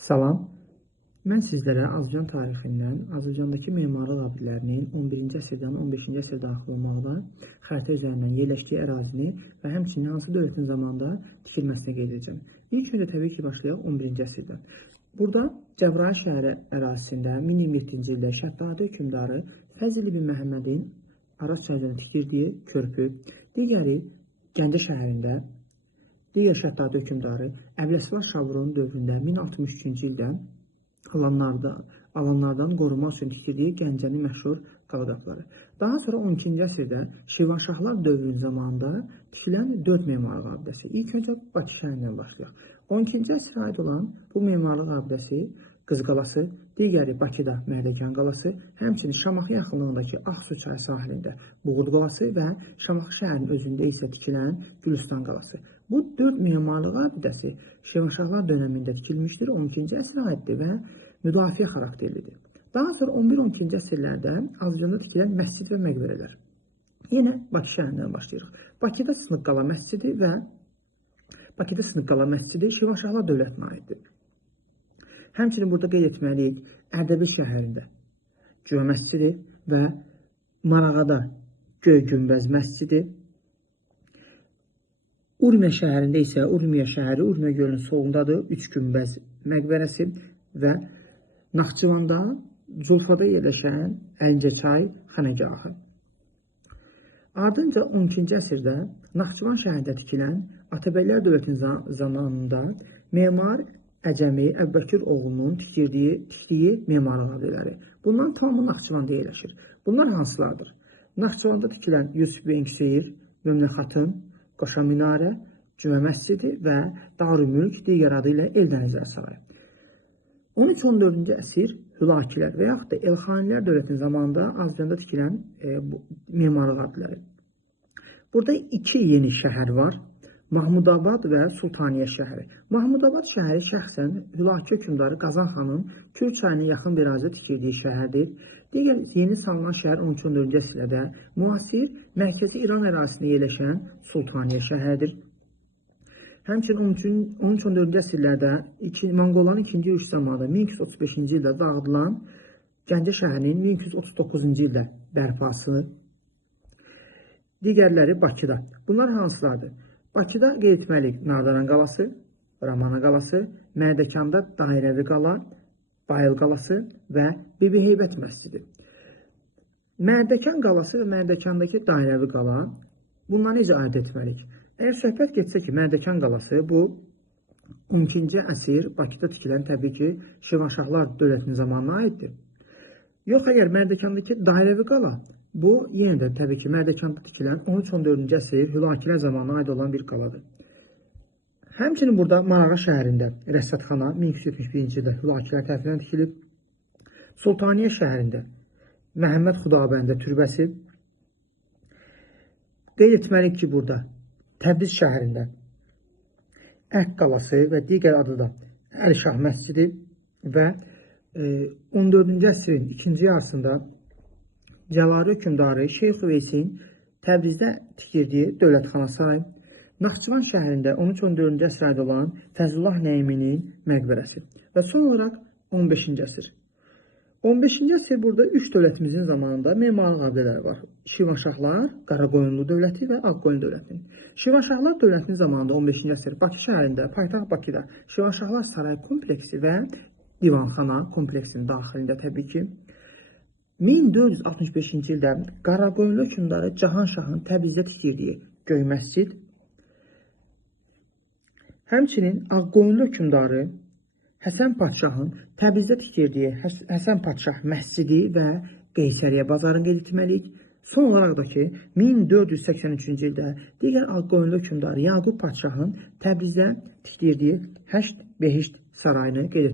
Salam, mən sizlərə Azərbaycan tarixindən, Azərbaycandakı memarlıq abidələrinin 11-ci əsrdən 15-ci əsrə daxil olmaqda xəritə üzərindən yerləşdiyi ərazini və həmçinin hansı dövlətin zamanında tikilməsini qeyd edəcəm. İlk öncə təbii ki, başlayaq 11-ci əsrdən. Burada Cəbrayıl şəhəri ərazisində 1027-ci ildə Şəddadi hökmdarı Fəzl ibn Məhəmmədin Araz çayından tikdirdiyi körpü, digəri Gəncə şəhərində digər Şəddadi hökmdarı Əbləsvar Şabrunun dövründə 1063-cü ildə alanlardan qorunmaq üçün tikdirdiyi Gəncənin məşhur qalaqapıları. Daha sonra 12-ci əsrdə Şirvanşahlar dövrünün zamanında tikilən 4 memarlıq abidəsi. İlk öncə Bakı şəhərindən başlayaq. 12-ci əsrə aid olan bu memarlıq abidəsi Qız qalası, digəri Bakıda Mərdəkan qalası, həmçinin Şamaxı yaxınlığındakı Ağsu çayı sahilində Buğurt qalası və Şamaxı şəhərinin özündə isə tikilən Gülüstan qalası. Bu 4 memarlıq abidəsi Şirvanşahlar dövründə tikilmişdir, 12-ci əsrə aiddir və müdafiə xarakterlidir. Daha sonra 11-12-ci əsrlərdə Azərbaycanda tikilən məscid və məqbərələr. Yenə Bakı şəhərindən başlayırıq. Bakıda Sınıqqala məscidi Şirvanşahlar dövlətinə aiddir. Həmçinin burada qeyd etməliyik, Ərdəbil şəhərində Cümə məscidi və Marağada Göy Günbəz məscidi, Urmiya şəhərində isə Urmiya şəhəri, Urmiya gölünün solundadır, 3 günbəz məqbərəsi və Naxçıvanda, Culfada yerləşən Əlincəçay xanəgahı. Ardınca 12-ci əsrdə Naxçıvan şəhərində tikilən Atabəylər dövlətinin zamanında memar Əcəmi Əbbəkir oğlunun tikdiyi memarlıq abidələri. Bunların tamamı Naxçıvanda yerləşir. Bunlar hansılardır? Naxçıvanda tikilən Yusuf Beyin Küseyir, Möminə Xatın, Qoşa Minarə, Cümə məscidi və Darülmülk, digər adı ilə Eldənizlər sarayı. 13-14-cü əsr Hülakilər və yaxud da Elxanilər dövlətinin zamanında Azərbaycanda tikilən memarlıq abidələri. Burada 2 yeni şəhər var. Mahmudabad və Sultaniyə şəhəri. Mahmudabad şəhəri şəxsən Hülaki hökmdarı Qazan xanın Kür çayına yaxın bir ərazidə tikdirdiyi şəhərdir. Digər yeni salınan şəhər 13-14-cü əsrlərdə müasir mərkəzi İran ərazisində yerləşən Sultaniyə şəhəridir. Həmçinin 13-14-cü əsrlərdə Monqolların 2-ci yürüş zamanında 1235-ci ildə dağıdılan Gəncə şəhərinin 1239-cu ildə bərpası. Digərləri Bakıda. Bunlar hansılardır? Bakıda qeyd etməliyik Nardaran qalası, Ramana qalası, Mərdəkanda Dairəvi qala, Bayıl qalası və Bibi Heybət məscidi. Mərdəkan qalası və Mərdəkandakı Dairəvi qala, bunları necə aid etməliyik? Əgər söhbət getsə ki, Mərdəkan qalası bu 12-ci əsr Bakıda tikilən təbii ki, Şirvanşahlar dövlətinin zamanına aiddir. Yox, əgər Mərdəkandakı Dairəvi qala, bu yenə də təbii ki, Mərdəkanda tikilən 13-14-cü əsr Hülakilər zamanına aid olan bir qaladır. Həmçinin burada Marağa şəhərində Rəsədxana 1271-ci ildə Hülakilər tərəfindən tikilib. Sultaniyə şəhərində Məhəmməd Xudabəndə türbəsi. Qeyd etməliyik ki, burada Təbriz şəhərində Ərk qalası və digər adı da Əlişah məscidi və 14-cü əsrin ikinci yarısında Cəvari hökmdarı Şeyx Üveysin Təbrizdə tikdirdiyi Dövlətxana sarayı, Naxçıvan şəhərində 13-14-cü əsrdə olan Fəzlullah Nəyminin məqbərəsi və son olaraq 15-ci əsr. 15-ci əsr burada 3 dövlətimizin zamanında memarlıq abidələri var. Şirvanşahlar, Qaraqoyunlu dövləti və Ağqoyunlu dövləti. Şirvanşahlar dövlətinin zamanında 15-ci əsr Bakı şəhərində, paytaxt Bakıda Şirvanşahlar saray kompleksi və divanxana kompleksinin daxilində təbii ki, 1465-ci ildə Qaraqoyunlu hökmdarı Cahanşahın Təbrizdə tikdirdiyi Göy məscid, həmçinin Ağqoyunlu hökmdarı Həsən Padşahın Təbrizdə tikdirdiyi Həsən Padşah məscidi və Qeysəriyyə bazarını qeyd etməliyik. Son olaraq da ki, 1483-cü ildə digər Ağqoyunlu hökmdarı Yaqub Padşahın Təbrizdə tikdirdiyi Həşt Behişt sarayını qeyd etməliyik.